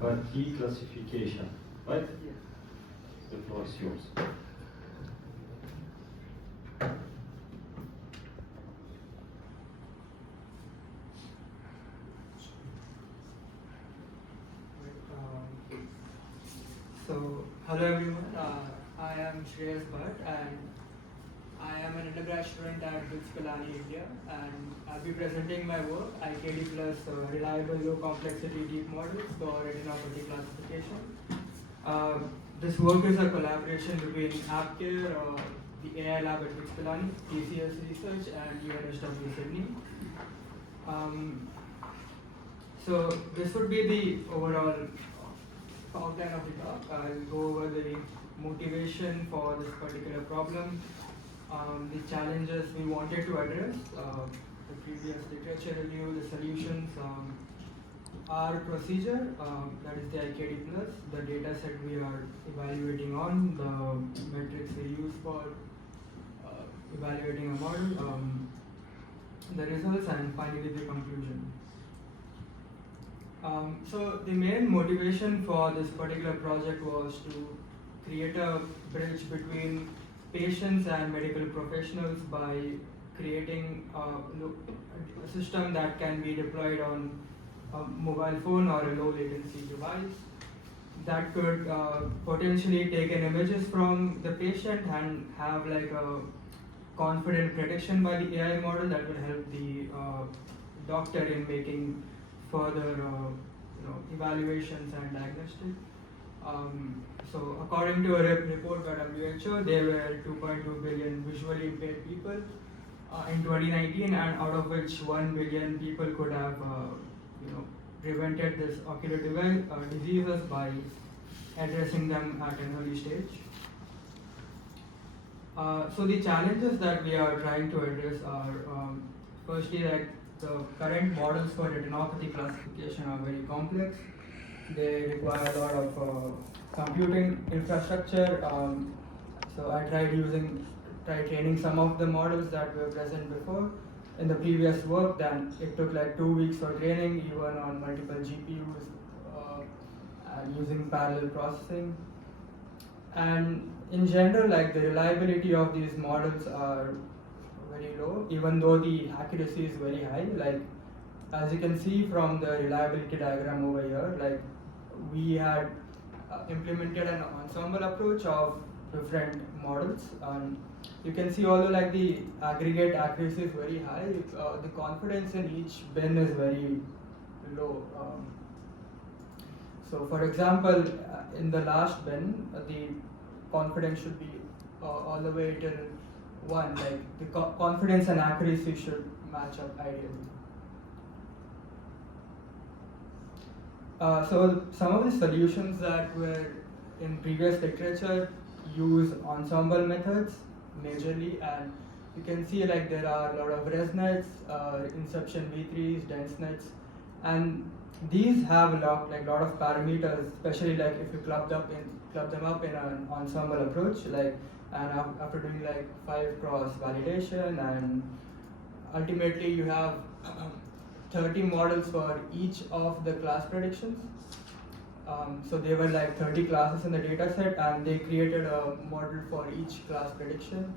about key classification, right? Yes. The floor is yours. So, hello everyone. I am Shreyas Bhat and I am an undergrad student at Pilani, India, and I'll be presenting my work, IKD plus reliable low complexity deep models for retinopathy classification. This work is a collaboration between APPCAIR, the AI lab at Pilani, TCS Research, and UNSW Sydney. So this would be the overall outline of the talk. I'll go over the motivation for this particular problem, the challenges we wanted to address, the previous literature review, the solutions, our procedure, that is the IKD plus, the data set we are evaluating on, the metrics we use for evaluating a model, the results, and finally the conclusion. So the main motivation for this particular project was to create a bridge between patients and medical professionals by creating a system that can be deployed on a mobile phone or a low latency device that could potentially take in images from the patient and have like a confident prediction by the AI model that will help the doctor in making further evaluations and diagnostic. So according to a report by WHO, there were 2.2 billion visually impaired people in 2019, and out of which 1 billion people could have prevented this ocular diseases by addressing them at an early stage. So the challenges that we are trying to address are firstly, like, the current models for retinopathy classification are very complex. They require a lot of computing infrastructure. So I tried training some of the models that were present before in the previous work. Then it took like 2 weeks for training, even on multiple GPUs, and using parallel processing. And in general, like, the reliability of these models are very low, even though the accuracy is very high. Like, as you can see from the reliability diagram over here, like, we had implemented an ensemble approach of different models, and you can see, although like the aggregate accuracy is very high, the confidence in each bin is very low. So for example, in the last bin, the confidence should be all the way till 1, like the confidence and accuracy should match up ideally. So some of the solutions that were in previous literature use ensemble methods majorly, and you can see like there are a lot of res nets, inception V3s, dense nets, and these have a lot of parameters, especially like if you club them up in an ensemble approach, like, and after doing like 5 cross validation, and ultimately you have 30 models for each of the class predictions. So there were like 30 classes in the data set, and they created a model for each class prediction.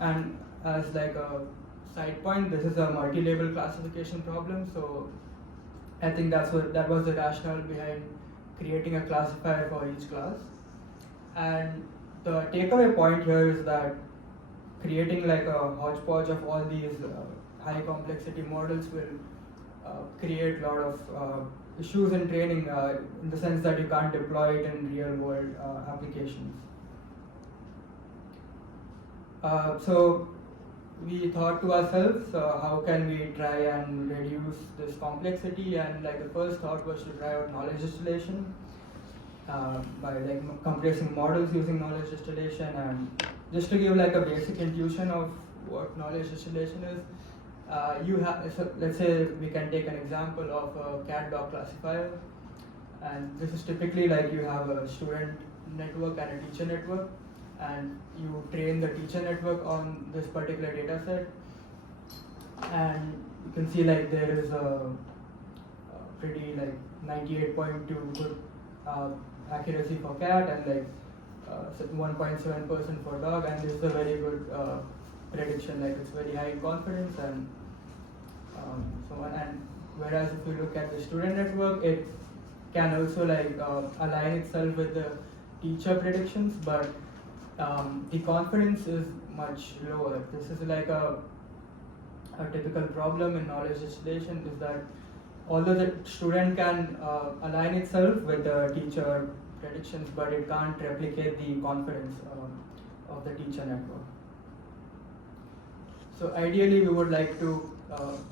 And as like a side point, this is a multi-label classification problem. So I think that was the rationale behind creating a classifier for each class. And the takeaway point here is that creating like a hodgepodge of all these high complexity models will create a lot of issues in training, in the sense that you can't deploy it in real world applications. So we thought to ourselves, how can we try and reduce this complexity? And like the first thought was to try out knowledge distillation by like compressing models using knowledge distillation. And just to give like a basic intuition of what knowledge distillation is, so let's say we can take an example of a cat dog classifier, and this is typically like you have a student network and a teacher network, and you train the teacher network on this particular data set, and you can see like there is a pretty like 98.2 good accuracy for cat and like 1.7% for dog, and this is a very good prediction, like it's very high in confidence and so on. And whereas if you look at the student network, it can also like align itself with the teacher predictions, but the confidence is much lower. This is like a typical problem in knowledge distillation, is that although the student can align itself with the teacher predictions, but it can't replicate the confidence of the teacher network. So ideally we would like to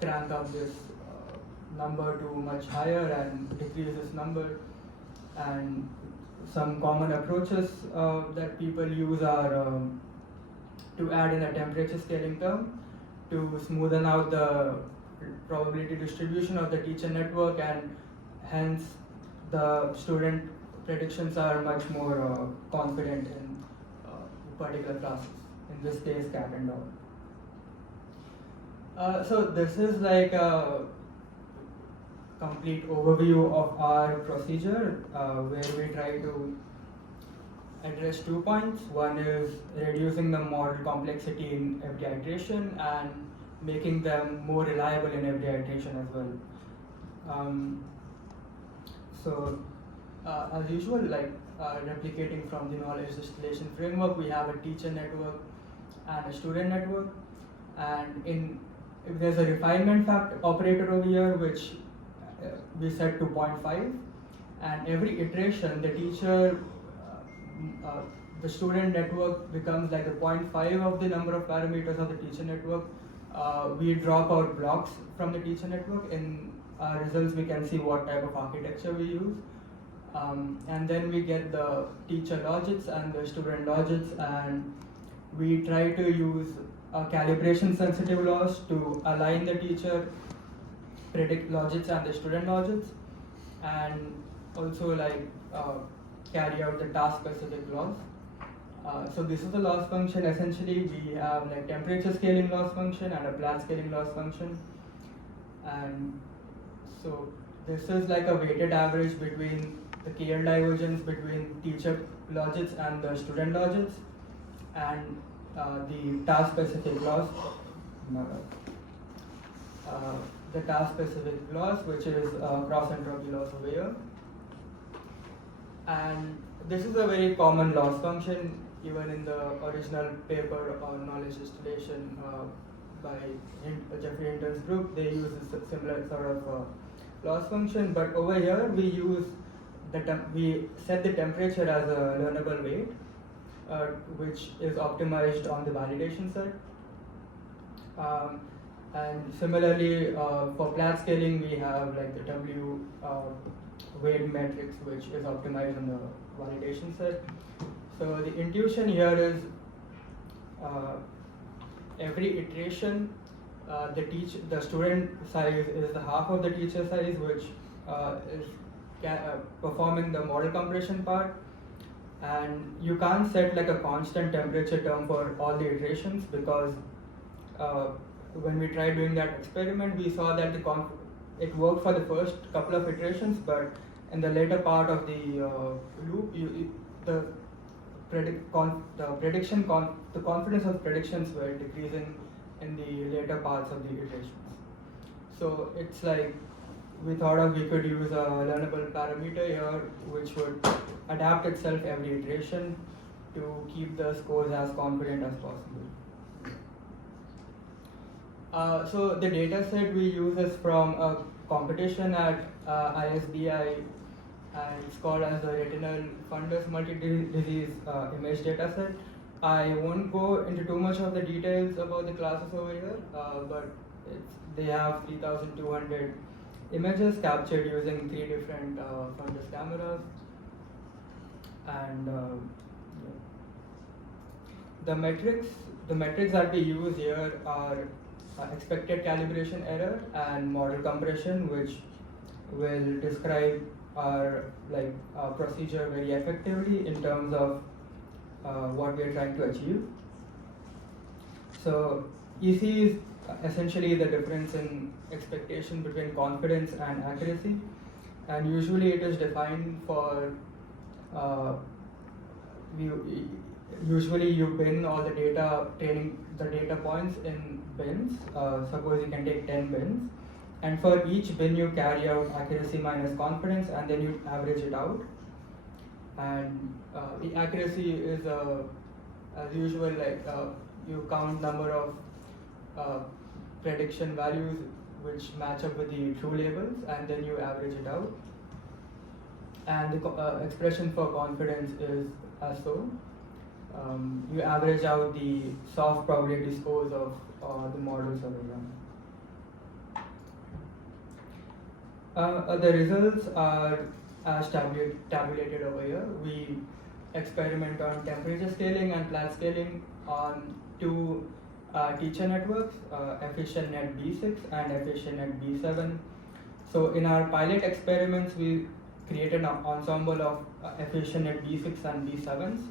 crank up this number to much higher and decrease this number, and some common approaches that people use are to add in a temperature scaling term to smoothen out the probability distribution of the teacher network, and hence the student predictions are much more confident in particular classes, in this case cat and dog. So this is like a complete overview of our procedure where we try to address 2 points. One is reducing the model complexity in every iteration and making them more reliable in every iteration as well. As usual, like replicating from the knowledge distillation framework, we have a teacher network and a student network, and if there's a refinement factor operator over here, which we set to 0.5, and every iteration the teacher the student network becomes like the 0.5 of the number of parameters of the teacher network. We drop out blocks from the teacher network. In our results we can see what type of architecture we use, and then we get the teacher logits and the student logits, and we try to use calibration sensitive loss to align the teacher predict logits and the student logits, and also like carry out the task specific loss. So this is the loss function. Essentially we have like temperature scaling loss function and a Plath scaling loss function, and so this is like a weighted average between the KL divergence between teacher logits and the student logits, and the task specific loss, the task specific loss, which is cross entropy loss over here. And this is a very common loss function. Even in the original paper on knowledge distillation by Jeffrey Hinton's group, they use a similar sort of loss function, but over here we use we set the temperature as a learnable weight, which is optimized on the validation set. And similarly, for Plath scaling, we have like the W weight matrix, which is optimized on the validation set. So the intuition here is every iteration, the student size is the half of the teacher size, which is performing the model compression part. And you can't set like a constant temperature term for all the iterations, because when we tried doing that experiment, we saw that it worked for the first couple of iterations, but in the later part of the loop, the confidence of predictions were decreasing in the later parts of the iterations. So it's like we thought of we could use a learnable parameter here, which would adapt itself every iteration to keep the scores as confident as possible. So the data set we use is from a competition at ISBI, and it's called as the Retinal Fundus Multi-Disease Image Dataset. I won't go into too much of the details about the classes over here, but they have 3,200 images captured using 3 different fundus cameras. And the metrics that we use here are expected calibration error and model compression, which will describe our procedure very effectively in terms of what we are trying to achieve. So EC is essentially the difference in expectation between confidence and accuracy. and usually it is defined for usually you bin all the data, training the data points in bins. Suppose you can take 10 bins, and for each bin you carry out accuracy minus confidence, and then you average it out. And the accuracy is as usual, like you count number of prediction values which match up with the true labels, and then you average it out. And the expression for confidence is as so. You average out the soft probability scores of the models over here. The results are as tabulated over here. We experiment on temperature scaling and Plath scaling on two teacher networks, EfficientNet B6 and EfficientNet B7. So in our pilot experiments, we created an ensemble of EfficientNet B6 and B7s,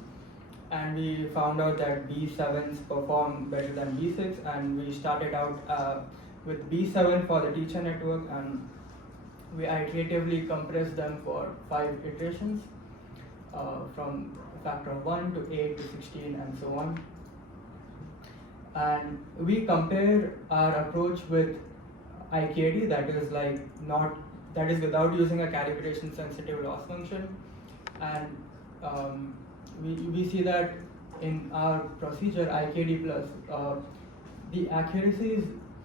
and we found out that B7s perform better than B6, and we started out with B7 for the teacher network, and we iteratively compressed them for 5 iterations from a factor of 1 to 8 to 16 and so on. And we compare our approach with IKD, that is without using a calibration sensitive loss function, and we see that in our procedure IKD plus the accuracy is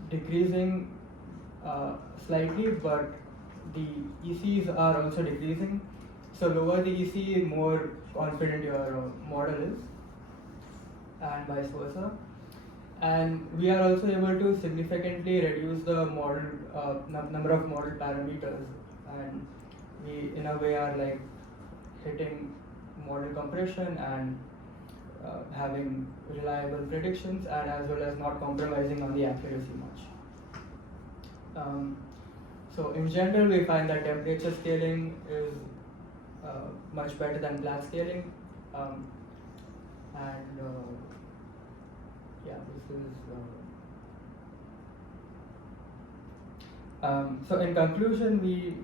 decreasing slightly, but the ECs are also decreasing. So lower the EC, more confident your model is, and vice versa. And we are also able to significantly reduce the model number of model parameters, and we in a way are like hitting model compression and having reliable predictions, and as well as not compromising on the accuracy much. So in general, we find that temperature scaling is much better than Plath scaling, and yeah, this is. So in conclusion, we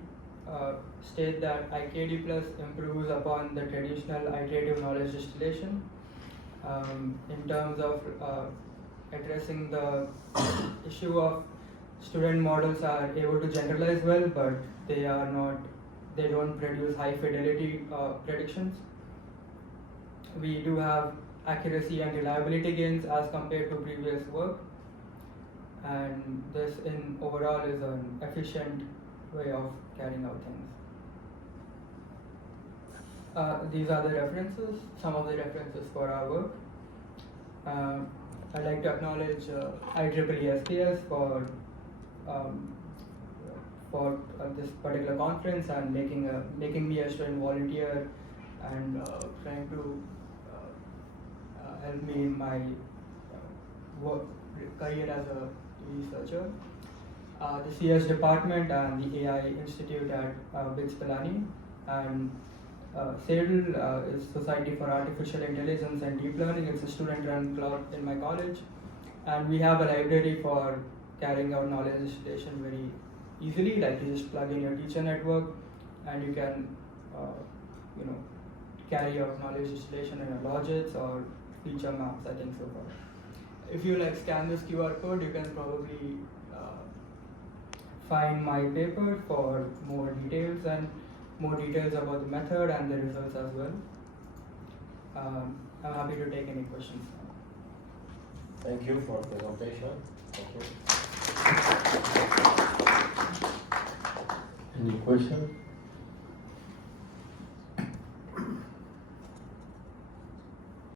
state that IKD plus improves upon the traditional iterative knowledge distillation in terms of addressing the issue of student models are able to generalize well, but they don't produce high fidelity predictions. We do have accuracy and reliability gains as compared to previous work, and this in overall is an efficient way of carrying out things. These are the references, some of the references for our work. I'd like to acknowledge IEEE SPS for this particular conference and making me a student volunteer and trying to help me in my work career as a researcher. The CS department and the AI Institute at Pilani, and SADL is Society for Artificial Intelligence and Deep Learning. It's a student-run club in my college, and we have a library for carrying out knowledge distillation very easily. Like you just plug in your teacher network, and you can, carry out knowledge distillation in your logits or feature maps. I think so far. If you scan this QR code, you can probably find my paper for more details about the method and the results as well. I'm happy to take any questions. Thank you for the presentation. Thank you. Any question?